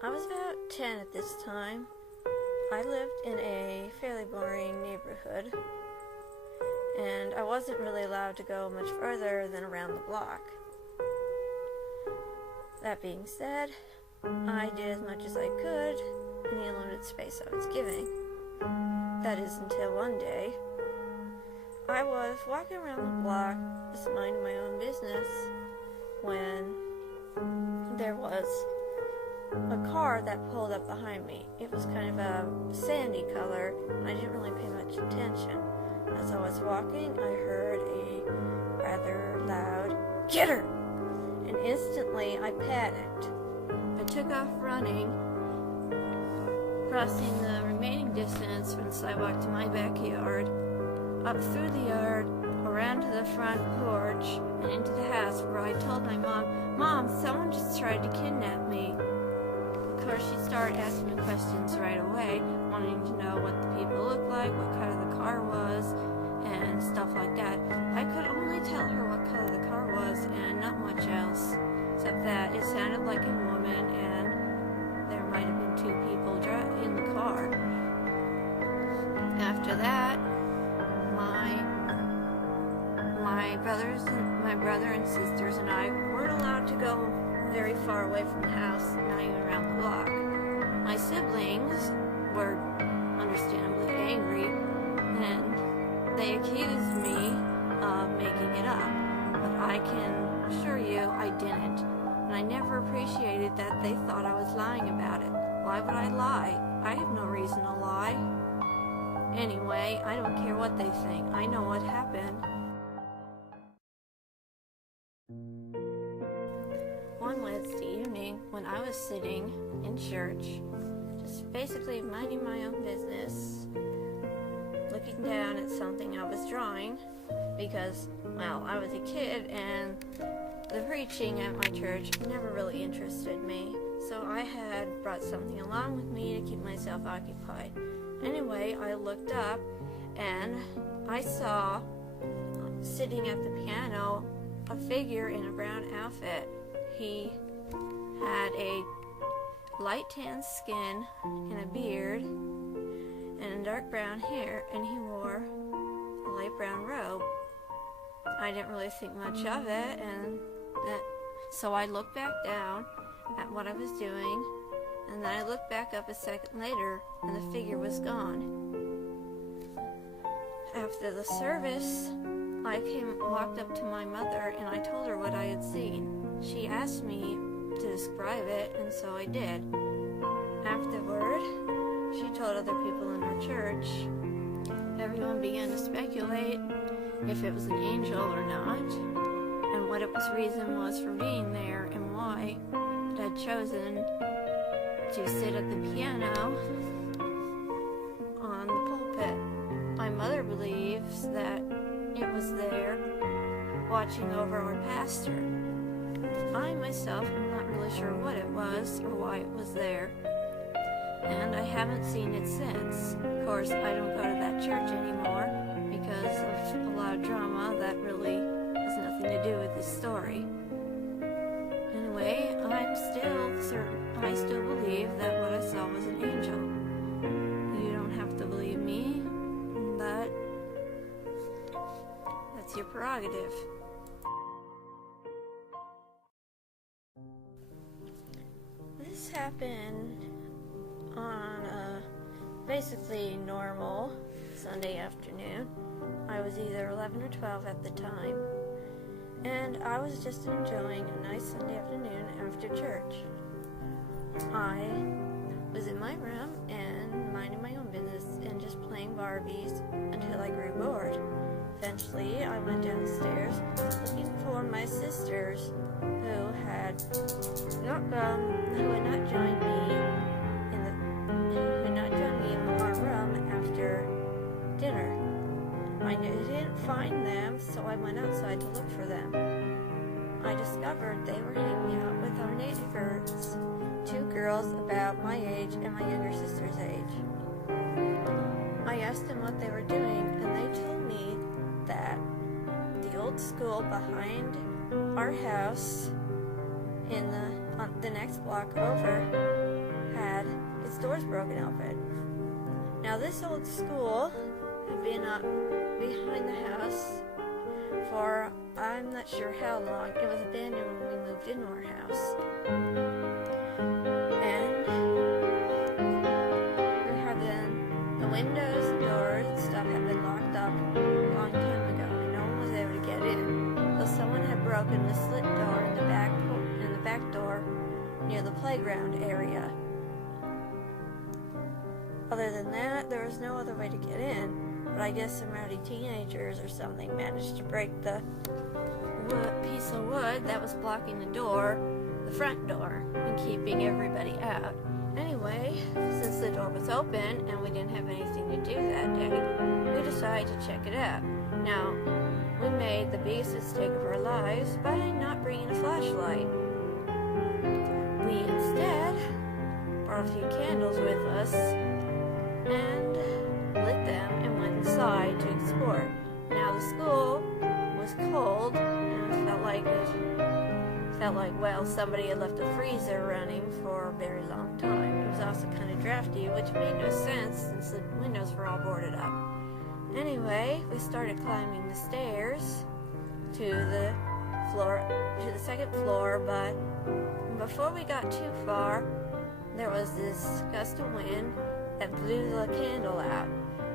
I was about 10 at this time. I lived in a fairly boring neighborhood, and I wasn't really allowed to go much further than around the block. That being said, I did as much as I could in the limited space I was given. That is until one day, I was walking around the block, just minding my own business, when there was a car that pulled up behind me. It was kind of a sandy color, and I didn't really pay much attention. As I was walking, I heard a rather loud, "Get her!" And instantly I panicked. I took off running, crossing the remaining distance from the sidewalk to my backyard, up through the yard, around to the front porch, and into the house, where I told my Mom, someone just tried to kidnap me. Of course, she started asking me questions right away, wanting to know what the people looked like, what color the car was, and stuff like that. I could only tell her what color the car was and not much else, except that it sounded like a woman and there might have been two people in the car. After that, my brother and sisters and I weren't allowed to go very far away from the house, not even around the block. My siblings were understandably angry, and they accused me of making it up. But I can assure you I didn't, and I never appreciated that they thought I was lying about it. Why would I lie? I have no reason to lie. Anyway, I don't care what they think. I know what happened. One Wednesday evening, when I was sitting in church, just basically minding my own business, looking down at something I was drawing, because, well, I was a kid and the preaching at my church never really interested me, so I had brought something along with me to keep myself occupied. Anyway, I looked up and I saw, sitting at the piano, a figure in a brown outfit. He had a light tan skin and a beard and dark brown hair, and he wore a light brown robe. I didn't really think much of it, so I looked back down at what I was doing, and then I looked back up a second later, and the figure was gone. After the service, I walked up to my mother, and I told her what I had seen. She asked me to describe it, and so I did. Afterward, she told other people in her church. Everyone began to speculate if it was an angel or not, and what its reason was for being there, and why it had chosen to sit at the piano on the pulpit. My mother believes that it was there watching over our pastor. I myself am not really sure what it was or why it was there, and I haven't seen it since. Of course, I don't go to that church anymore because of a lot of drama that really has nothing to do with this story. Anyway, I still believe that what I saw was an angel. You don't have to believe me, but that's your prerogative. This happened on a basically normal Sunday afternoon. I was either 11 or 12 at the time, and I was just enjoying a nice Sunday afternoon after church. I was in my room and minding my own business and just playing Barbies until I grew bored. Eventually, I went downstairs looking for my sisters who had not joined me in our room after dinner. I didn't find them, so I went outside to look for them. I discovered they were hanging out with our neighbors, two girls about my age and my younger sister's age. I asked them what they were doing, and they told me that the old school behind our house in the next block over had its doors broken open. Now this old school had been up behind the house for I'm not sure how long. It was abandoned when we moved into our house. And we had the windows and doors and stuff had been locked up a long time ago, and no one was able to get in. So someone had broken the slit door in the back door near the playground area. Other than that, there was no other way to get in, but I guess some rowdy teenagers or something managed to break the piece of wood that was blocking the front door, and keeping everybody out. Anyway, since the door was open and we didn't have anything to do that day, we decided to check it out. Now, we made the biggest mistake of our lives by not bringing a flashlight. We instead brought a few candles with us and lit them and went inside to explore. Now the school was cold and it felt like well, somebody had left the freezer running for a very long time. It was also kind of drafty, which made no sense since the windows were all boarded up. Anyway, we started climbing the stairs to the second floor, but before we got too far, there was this gust of wind that blew the candle out.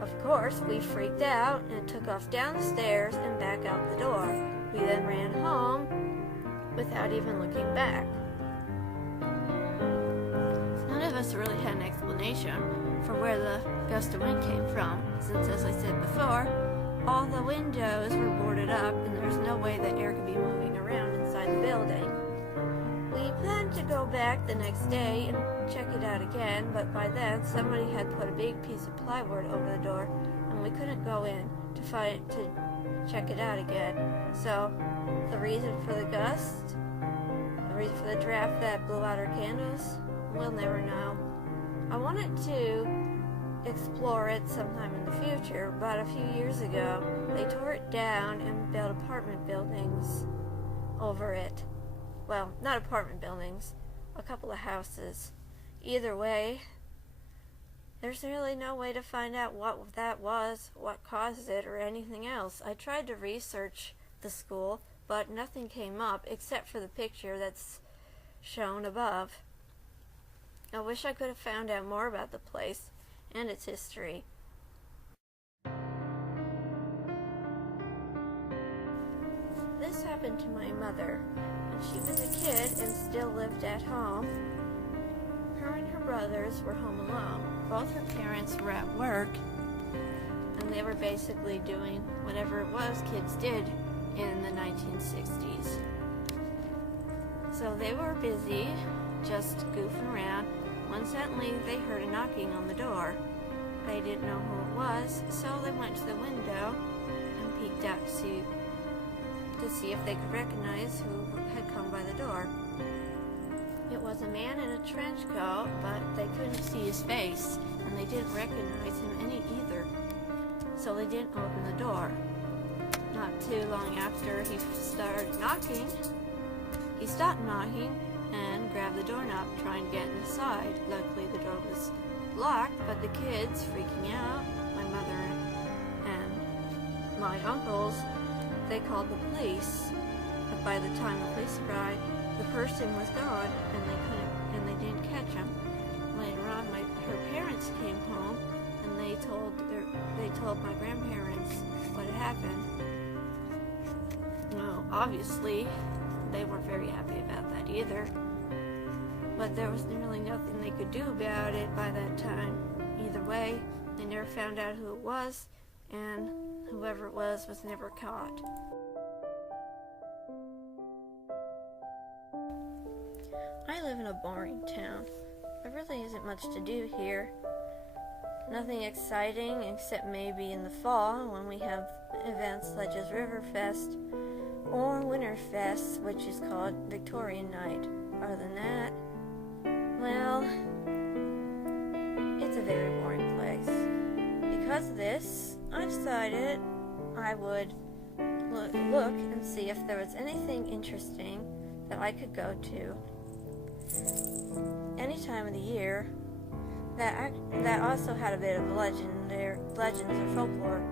Of course, we freaked out and took off down the stairs and back out the door. We then ran home without even looking back. None of us really had an explanation for where the gust of wind came from, since, as I said before, all the windows were boarded up and there was no way that air could be moving around inside the building. We planned to go back the next day and check it out again, but by then somebody had put a big piece of plywood over the door and we couldn't go in to check it out again. So the reason for the gust, the reason for the draft that blew out our candles, we'll never know. I wanted to explore it sometime in the future, but a few years ago they tore it down and built apartment buildings over it. Well, not apartment buildings, a couple of houses. Either way, there's really no way to find out what that was, what caused it, or anything else. I tried to research the school, but nothing came up except for the picture that's shown above. I wish I could have found out more about the place and its history. This happened to my mother when she was a kid and still lived at home. Her and her brothers were home alone. Both her parents were at work, and they were basically doing whatever it was kids did in the 1960s. So they were busy, just goofing around, when suddenly they heard a knocking on the door. They didn't know who it was, so they went to the window and peeked out to see if they could recognize who had come by the door. It was a man in a trench coat, but they couldn't see his face, and they didn't recognize him either. So they didn't open the door. Not too long after he started knocking, he stopped knocking and grabbed the doorknob, trying to get inside. Luckily, the door was locked, but the kids, freaking out, my mother and my uncles, they called the police. But by the time the police arrived, the person was gone, and they didn't catch him. Later on, her parents came home, and they told my grandparents what had happened. Well, obviously, they weren't very happy about that either. But there was really nothing they could do about it by that time. Either way, they never found out who it was, and whoever it was never caught. I live in a boring town. There really isn't much to do here. Nothing exciting except maybe in the fall when we have events such as Riverfest or Winterfest, which is called Victorian Night. Other than that, well, it's a very boring place. Because of this, I decided I would look and see if there was anything interesting that I could go to. any time of the year that also had a bit of legends or folklore.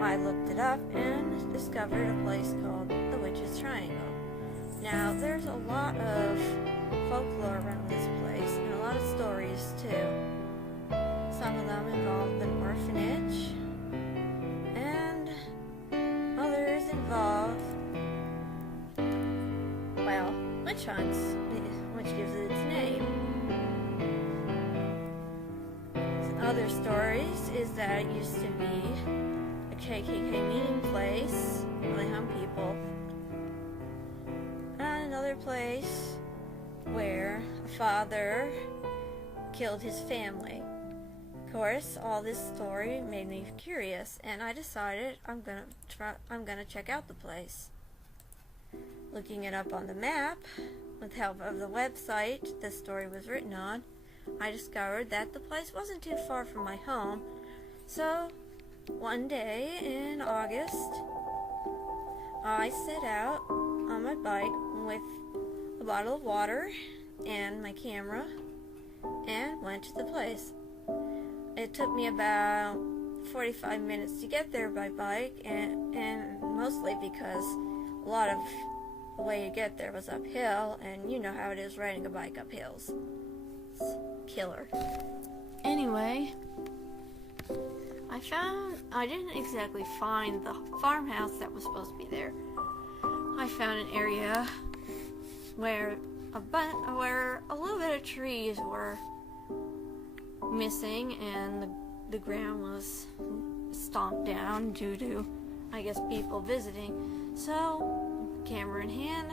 I looked it up and discovered a place called the Witch's Triangle. Now, there's a lot of folklore around this place and a lot of stories too. Some of them involve an orphanage, and others involve, well, witch hunts, which gives it its name. Other stories is that it used to be a KKK meeting place where they hung people, and another place where a father killed his family. Of course, all this story made me curious, and I decided I'm gonna check out the place. Looking it up on the map, with help of the website the story was written on, I discovered that the place wasn't too far from my home. So, one day in August, I set out on my bike with a bottle of water and my camera and went to the place. It took me about 45 minutes to get there by bike, and mostly because a lot of the way to get there was uphill, and you know how it is riding a bike up hills. It's killer. Anyway, I didn't exactly find the farmhouse that was supposed to be there. I found an area where a little bit of trees were missing, and the ground was stomped down due to, I guess, people visiting. So, camera in hand,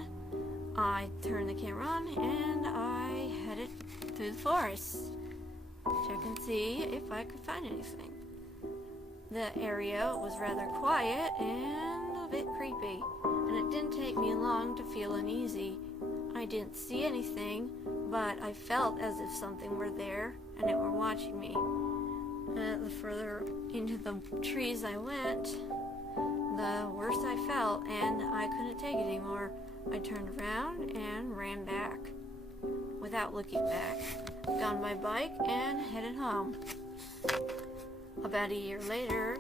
I turned the camera on and I headed through the forest. Check and see if I could find anything. The area was rather quiet and a bit creepy, and it didn't take me long to feel uneasy. I didn't see anything, but I felt as if something were there and it were watching me. The further into the trees I went, the worse I felt, and I couldn't take it anymore. I turned around and ran back without looking back. Got on my bike and headed home. About a year later,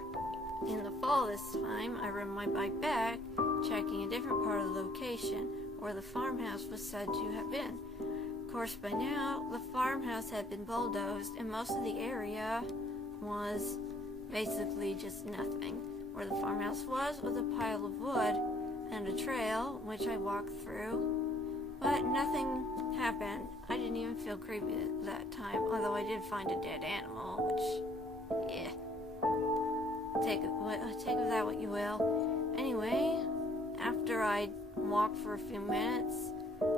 in the fall this time, I rode my bike back, checking a different part of the location where the farmhouse was said to have been. Of course, by now, the farmhouse had been bulldozed, and most of the area was basically just nothing. Where the farmhouse was a pile of wood and a trail, which I walked through, but nothing happened. I didn't even feel creepy at that time, although I did find a dead animal, which, yeah, take of that what you will. Anyway, after I walked for a few minutes,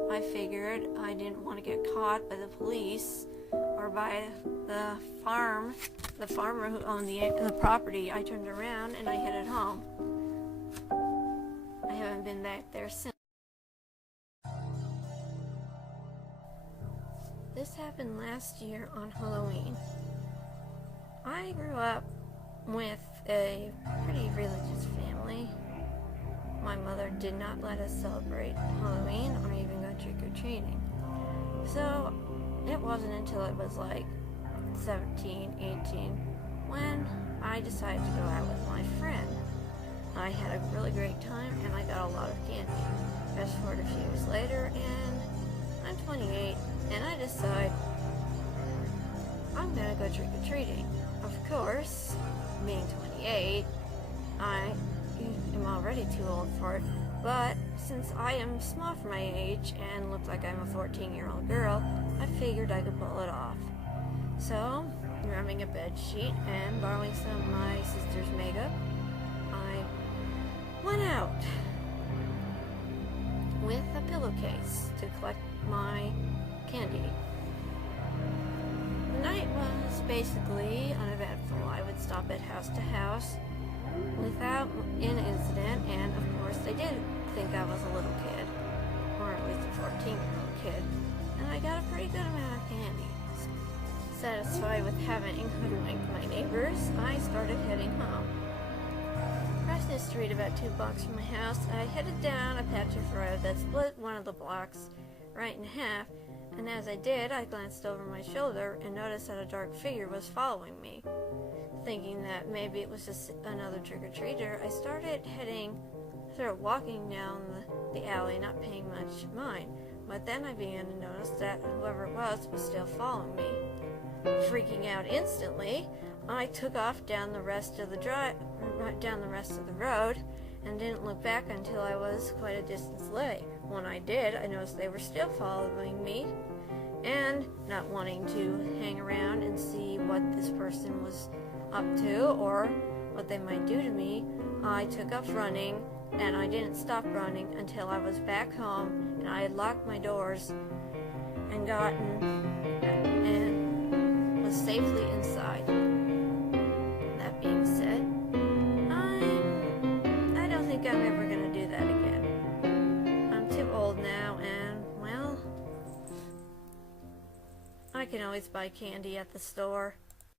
I figured I didn't want to get caught by the police or by the farmer who owned the property. I turned around and I headed home. I haven't been back there since. This happened last year on Halloween. I grew up with a pretty religious family. My mother did not let us celebrate Halloween or even go trick-or-treating. So it wasn't until it was like 17, 18, when I decided to go out with my friend. I had a really great time and I got a lot of candy. Fast forward a few years later and I'm 28 and I decide I'm gonna go trick-or-treating. Of course, being 28, I am already too old for it, but since I am small for my age and look like I'm a 14-year-old girl, I figured I could pull it off. So, grabbing a bed sheet and borrowing some of my sister's makeup, I went out with a pillowcase to collect my candy. The night was basically uneventful. I would stop at house to house without an incident, and of course they did think I was a little kid, or at least a 14-year-old kid, and I got a pretty good amount of candy. Satisfied with having hoodwinked my neighbors, I started heading home. Crossing the street about 2 blocks from my house, I headed down a patch of road that split one of the blocks right in half, And as I did, I glanced over my shoulder and noticed that a dark figure was following me. Thinking that maybe it was just another trick-or-treater, I started walking down the alley, not paying much mind. But then I began to notice that whoever it was still following me. Freaking out instantly, I took off down the rest of the road and didn't look back until I was quite a distance away. When I did, I noticed they were still following me, and not wanting to hang around and see what this person was up to or what they might do to me, I took off running, and I didn't stop running until I was back home and I had locked my doors and was safely inside. That being said, I don't think I'm ever going to do that again. I'm too old now, and, well, I can always buy candy at the store.